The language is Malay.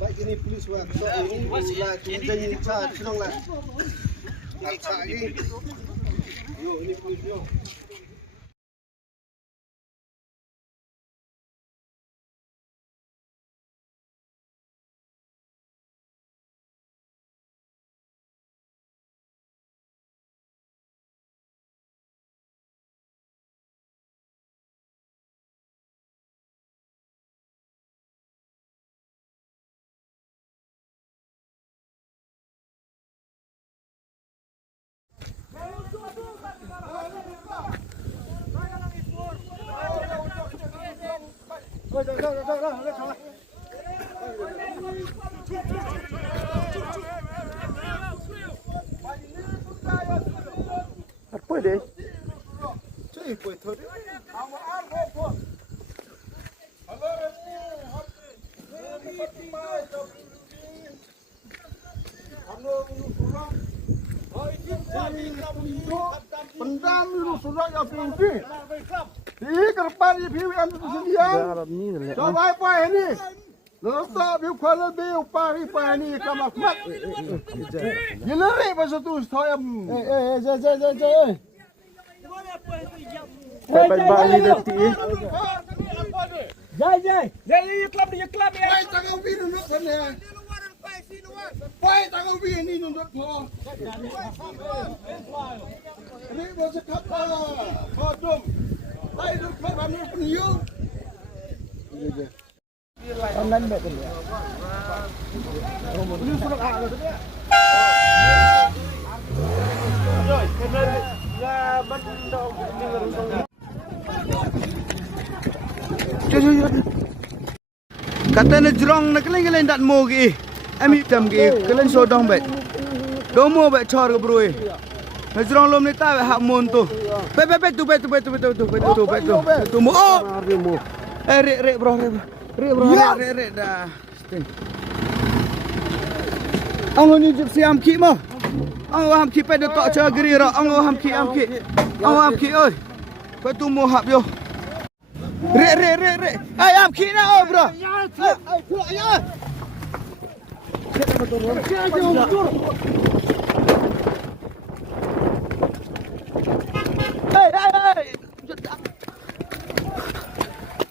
Baik ini polis buat ini lah jadi cak sedang lah. Cak ini. Yo ini polis yo. Apa deh? Cai poi thodi. Pendam itu sudah ya pimpin. Di kerpan di PWM itu sendirian. Coba apa ini? Letak biu kuala biu pari pani kamak mak. Jelari pasal tu saya. Jai. Balik detik. Jai. Jadi klub ya. Baik tangau biru nak sana. Baik tangau biru ini nak thor. Ini pasal kata. Kodum. Baik tu klub kami peniu. Online bet ni. Ini surat hak tu dia. Joi, kena ya bandau dengar undang. Joi. Katanya jerong nak kelen dat mo gi. Ami tam gi kelen sodong bet. Domo bet chor ke bro. Jerong lom ni ta hak mon tu. Bet tu. Tu mo. Rek bro. Rek dah. Ang ni jip siam ki mo. Ang ham ki pe de tok cha gri ro. Ang ham ki. Ang ham ki oi. Pe tu mo hap yo. Rek. Ai ham ki na oh bro. Ai pulak ya.